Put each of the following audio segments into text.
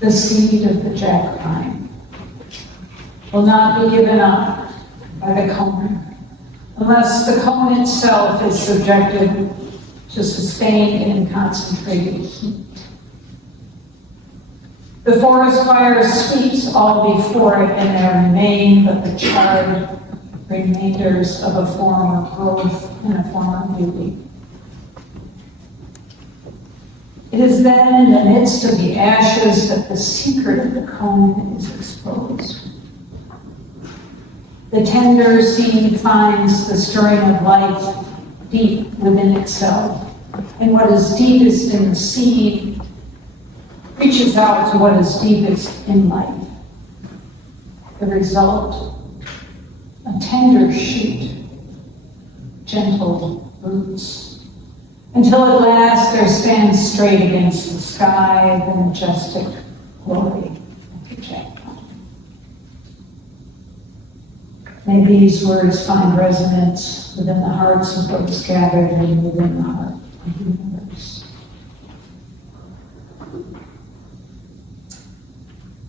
the seed of the jack pine, will not be given up by the cone unless the cone itself is subjected to sustained and concentrated heat. The forest fire sweeps all before it, and there remain but the charred remainders of a former growth and a former beauty. It is then in the midst of the ashes that the secret of the cone is exposed. The tender seed finds the stirring of life deep within itself, and what is deepest in the seed reaches out to what is deepest in life. The result, a tender shoot, gentle roots, until at last there stands straight against the sky the majestic glory of the jack pine. May these words find resonance within the hearts of those gathered and within the heart of the universe.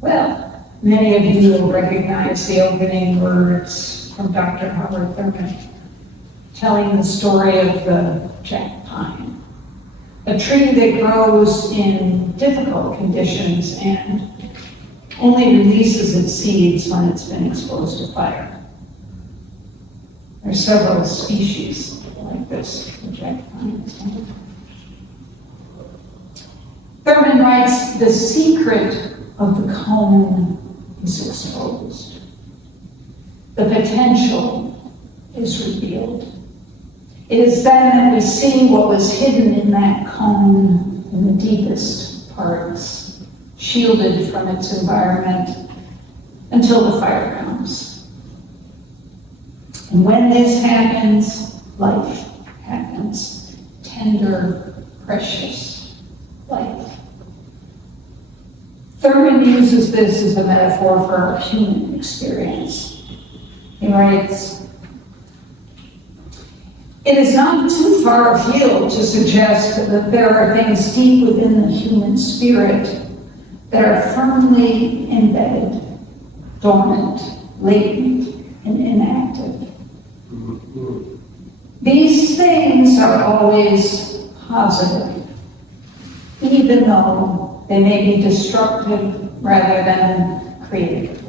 Well, many of you will recognize the opening words from Dr. Howard Thurman, telling the story of the jack pine, a tree that grows in difficult conditions and only releases its seeds when it's been exposed to fire. There are several species like this, the jack pine. Thurman writes, the secret of the cone is exposed. The potential is revealed. It is then that we see what was hidden in that cone in the deepest parts, shielded from its environment until the fire comes. And when this happens, life happens. Tender, precious life. Thurman uses this as a metaphor for our human experience. He writes, it is not too far afield to suggest that there are things deep within the human spirit that are firmly embedded, dormant, latent, and inactive. These things are always positive, even though they may be destructive rather than creative.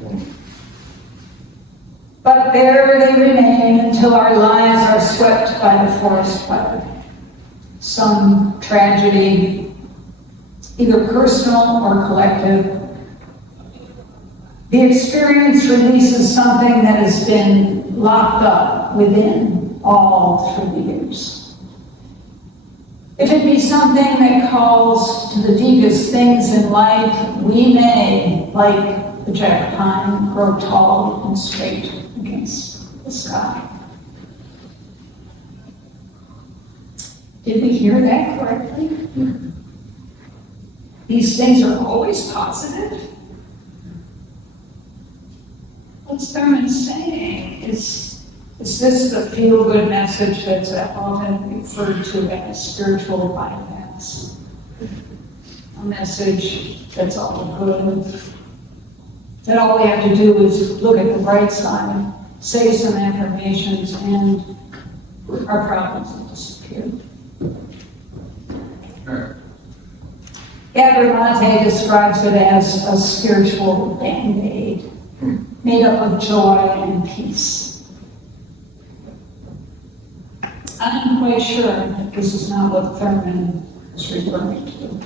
But there they remain until our lives are swept by the forest fire. Some tragedy, either personal or collective. The experience releases something that has been locked up within all through the years. If it be something that calls to the deepest things in life, we may, like the jack pine, grow tall and straight against the sky. Did we hear that correctly? These things are always positive. What's Thurman saying? Is this the feel-good message that's often referred to as spiritual bypass? A message that's all good. That all we have to do is look at the bright side, say some affirmations, and our problems will disappear. Abramate describes it as a spiritual band-aid, made up of joy and peace. I'm quite sure that this is not what Thurman is referring to.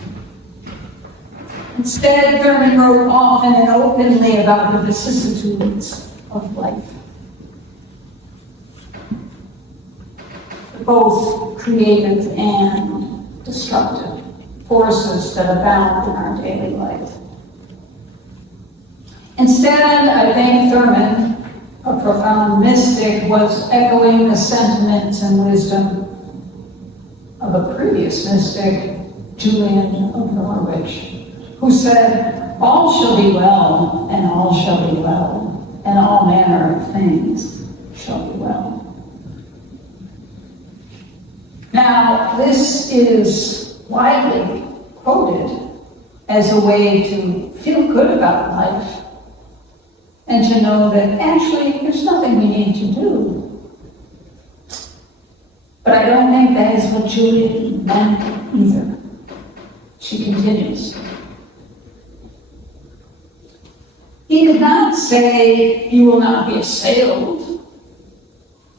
Instead, Thurman wrote often and openly about the vicissitudes of life, both creative and destructive forces that abound in our daily life. Instead, I think Thurman, a profound mystic, was echoing the sentiments and wisdom of a previous mystic, Julian of Norwich, who said, all shall be well, and all shall be well, and all manner of things shall be well. Now, this is widely quoted as a way to feel good about life and to know that actually there's nothing we need to do. But I don't think that is what Julian meant either. She continues. He did not say, you will not be assailed,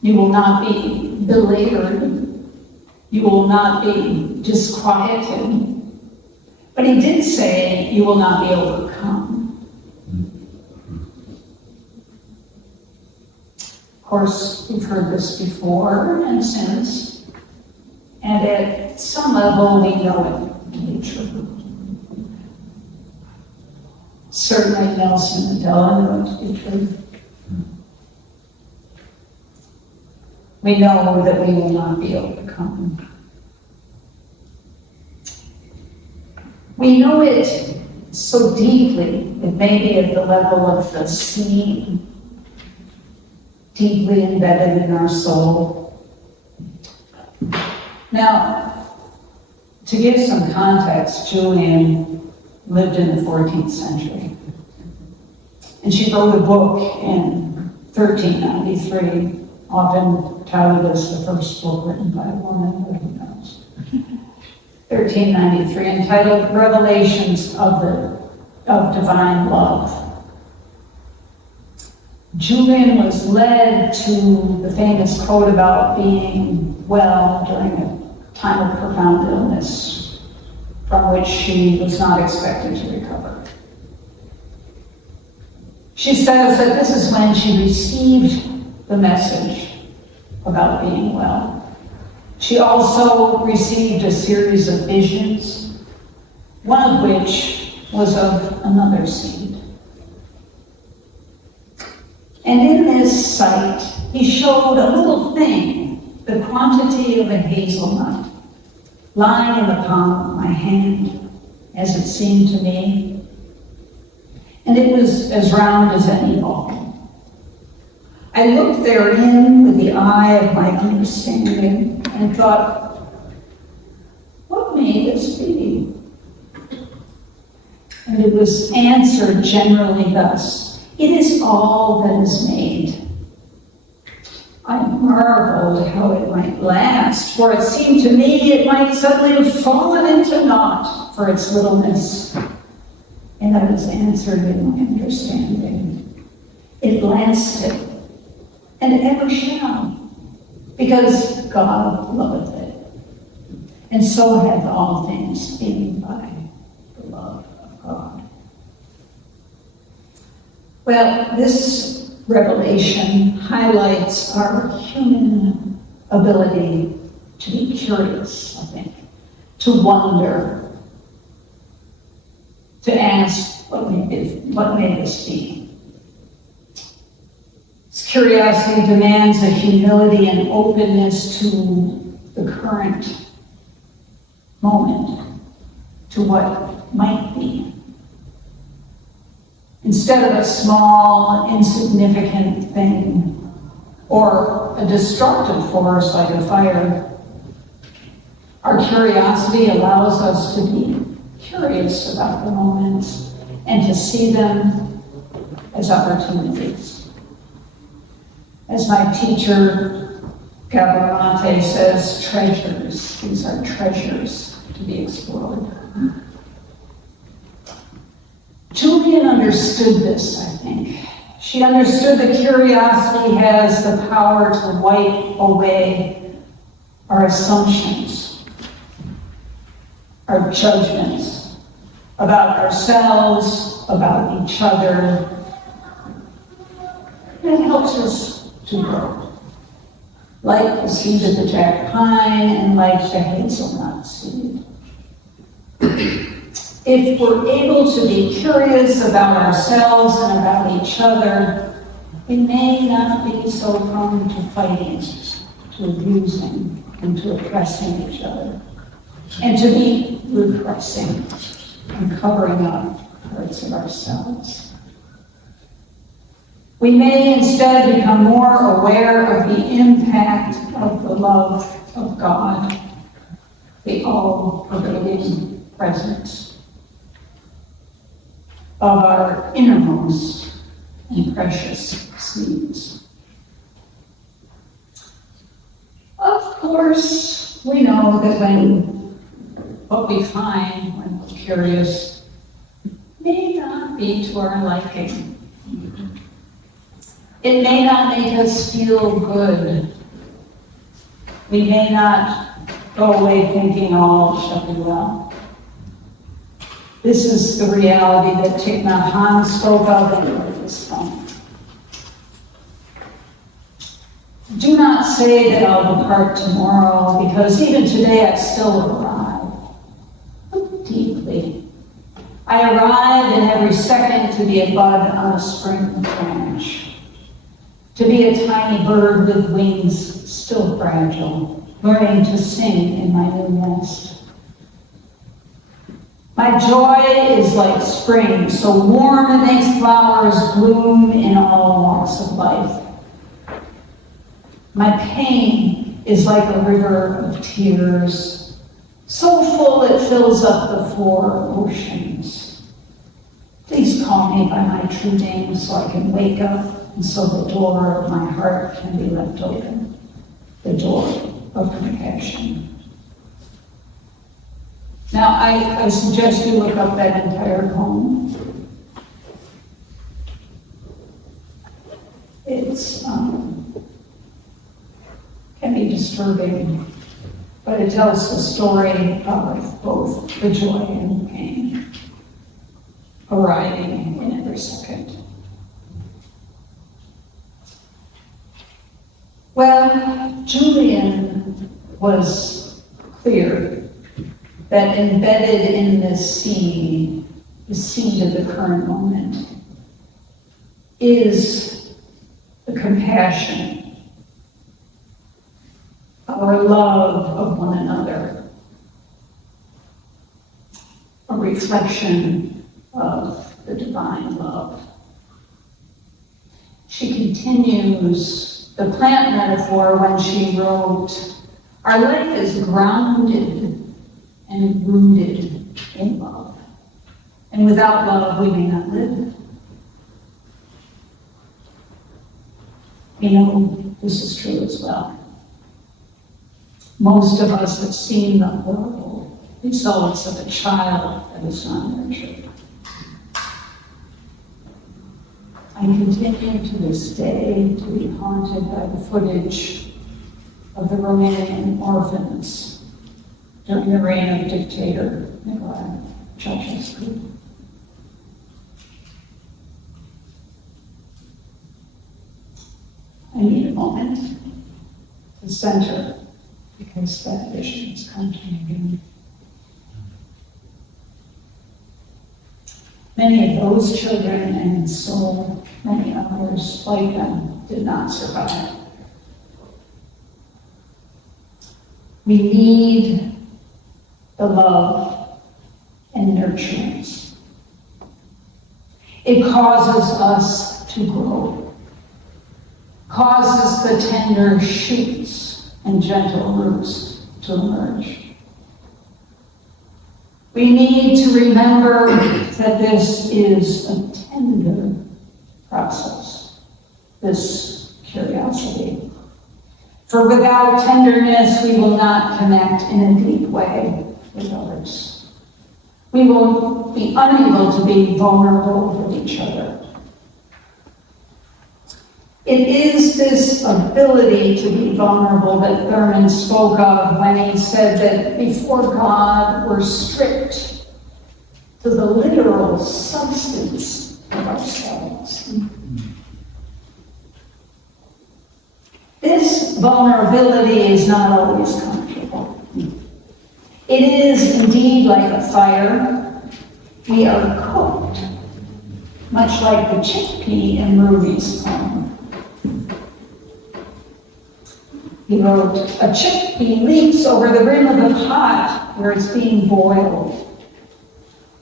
you will not be belabored, you will not be disquieted, but he did say, you will not be overcome. Of course, we've heard this before and since, and at some level we know it to be true. Certainly Nelson Mandela knew it to be true. We know that we will not be overcome. We know it so deeply, it may be at the level of the seed, deeply embedded in our soul. Now, to give some context, Julian lived in the 14th century. And she wrote a book in 1393, often touted as the first book written by a woman, but who knows. 1393, entitled Revelations of Divine Love. Julian was led to the famous quote about being well during a time of profound illness, from which she was not expected to recover. She says that this is when she received the message about being well. She also received a series of visions, one of which was of another seed. And in this sight, he showed a little thing, the quantity of a hazelnut, lying in the palm of my hand, as it seemed to me, and it was as round as any ball. I looked therein with the eye of my understanding and thought, what may this be? And it was answered generally thus, it is all that is made. I marveled how it might last, for it seemed to me it might suddenly have fallen into naught for its littleness. And I was answered in my understanding. It lasted, and ever shall, because God loveth it. And so hath all things been by the love of God. Well, this revelation highlights our human ability to be curious, I think, to wonder, to ask, what may this be? This curiosity demands a humility and openness to the current moment, to what might be. Instead of a small, insignificant thing, or a destructive force like a fire, our curiosity allows us to be curious about the moments and to see them as opportunities. As my teacher, Gabarante, says, treasures. These are treasures to be explored. Julian understood this, I think. She understood that curiosity has the power to wipe away our assumptions, our judgments about ourselves, about each other. It helps us to grow, like the seed of the jack pine and like the hazelnut seed. If we're able to be curious about ourselves and about each other, we may not be so prone to fighting, to abusing, and to oppressing each other, and to be repressing and covering up parts of ourselves. We may instead become more aware of the impact of the love of God, the all-pervading presence. of our innermost and precious seeds. Of course, we know that what we find when we're curious may not be to our liking. It may not make us feel good. We may not go away thinking all shall be well. This is the reality that Thich Nhat Hanh spoke of in this film. Do not say that I'll depart tomorrow, because even today I still arrive. Look deeply. I arrive in every second to be a bud on a spring branch, to be a tiny bird with wings still fragile, learning to sing in my new nest. My joy is like spring, so warm it makes flowers bloom in all walks of life. My pain is like a river of tears, so full it fills up the 4 oceans. Please call me by my true name so I can wake up, and so the door of my heart can be left open, the door of compassion. Now, I suggest you look up that entire poem. It's can be disturbing, but it tells the story of both the joy and the pain arriving in every second. Well, Julian was clear that embedded in this seed, the seed of the current moment, is the compassion, our love of one another, a reflection of the divine love. She continues the plant metaphor when she wrote, our life is grounded and rooted in love. And without love, we may not live. We know this is true as well. Most of us have seen the horrible results of a child that is not nurtured. I continue to this day to be haunted by the footage of the Romanian orphans during the reign of dictator Nicolae Ceausescu. I need a moment to center, because that vision has come to me again. Many of those children, and so many others like them, did not survive. We need the love and nurturance. It causes us to grow, causes the tender shoots and gentle roots to emerge. We need to remember that this is a tender process, this curiosity. For without tenderness, we will not connect in a deep way with others. We will be unable to be vulnerable with each other. It is this ability to be vulnerable that Thurman spoke of when he said that before God we're stripped to the literal substance of ourselves. This vulnerability is not always comfortable. It is indeed like a fire. We are cooked, much like the chickpea in Ruby's poem. He wrote, a chickpea leaps over the rim of the pot where it's being boiled.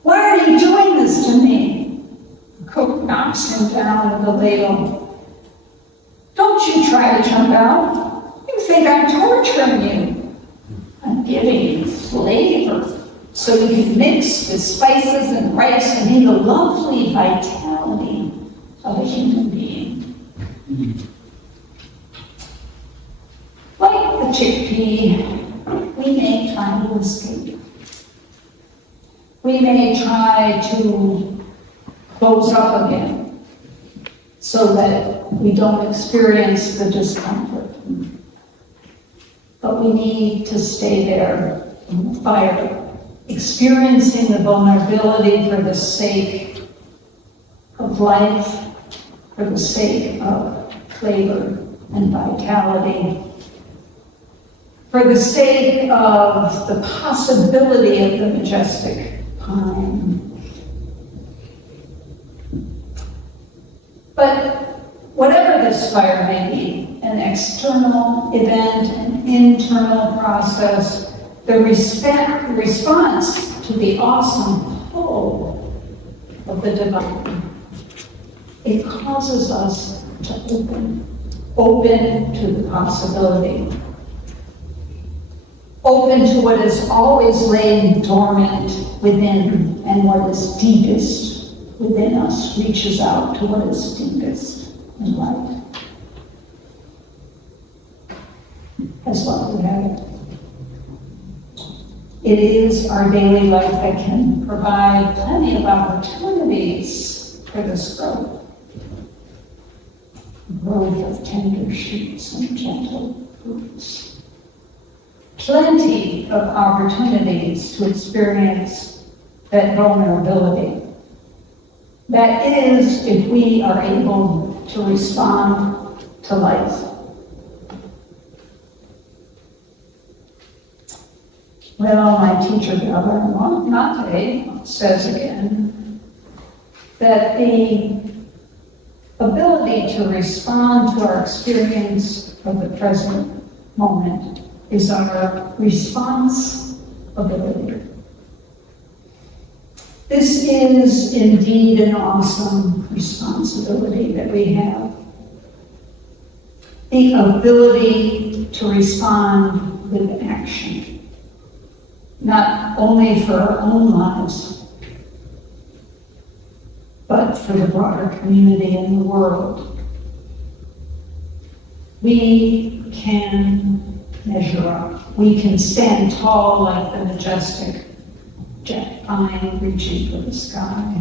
Why are you doing this to me? The cook knocks him down with the ladle. Don't you try to jump out. You think I'm torturing you. I'm giving you flavor, So you can mix with spices and rice and need the lovely vitality of a human being. Like the chickpea, we may try to escape. We may try to close up again so that we don't experience the discomfort. But we need to stay there in the fire, experiencing the vulnerability for the sake of life, for the sake of flavor and vitality, for the sake of the possibility of the majestic pine. But whatever this fire may be, an external event, an internal process, the response to the awesome pull of the divine, it causes us to open to the possibility, open to what is always laying dormant within, and what is deepest within us reaches out to what is deepest in life. As luck would have it. It is our daily life that can provide plenty of opportunities for this growth. Growth of tender shoots and gentle roots. Plenty of opportunities to experience that vulnerability. That is, if we are able to respond to life. Well, my teacher, Governor Monte, says again that the ability to respond to our experience of the present moment is our response ability. This is indeed an awesome responsibility that we have. The ability to respond with action. Not only for our own lives, but for the broader community and the world. We can measure up. We can stand tall like the majestic jet pine reaching for the sky.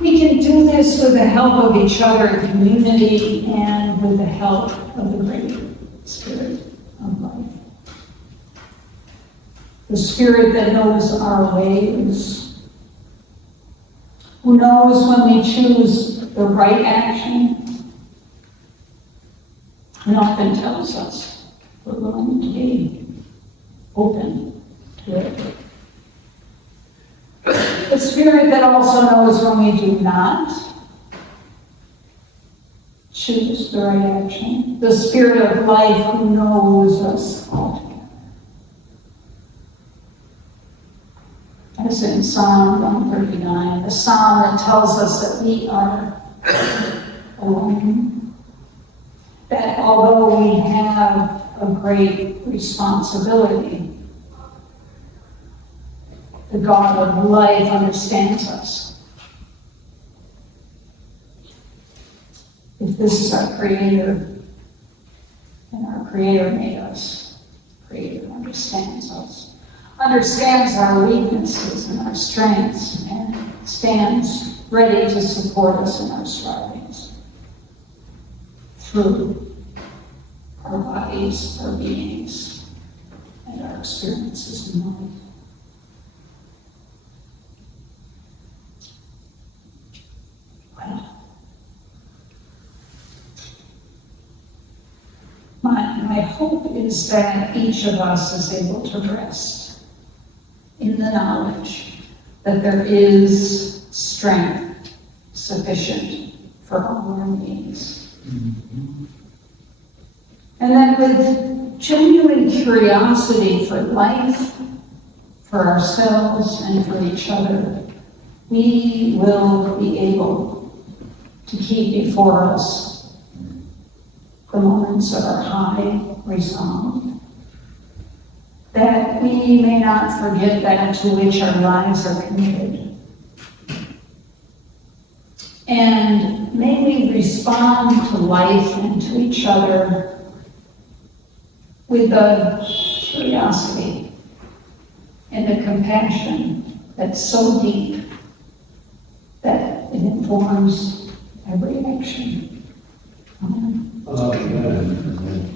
We can do this with the help of each other in community and with the help of the great Spirit of life. The Spirit that knows our ways, who knows when we choose the right action, and often tells us we're willing to be open to it. The Spirit that also knows when we do not choose the right action. The Spirit of life who knows us altogether. As in Psalm 139, the psalm that tells us that we are alone. That although we have a great responsibility, the God of life understands us. If this is our Creator, and our Creator made us, Creator understands us. Understands our weaknesses and our strengths, and stands ready to support us in our strivings through our bodies, our beings, and our experiences in life. Well, my hope is that each of us is able to rest in the knowledge that there is strength sufficient for all our needs. Mm-hmm. And that with genuine curiosity for life, for ourselves, and for each other, we will be able to keep before us the moments of our high resolve, that we may not forget that to which our lives are committed. And may we respond to life and to each other with the curiosity and the compassion that's so deep that it informs every action. Amen. Amen.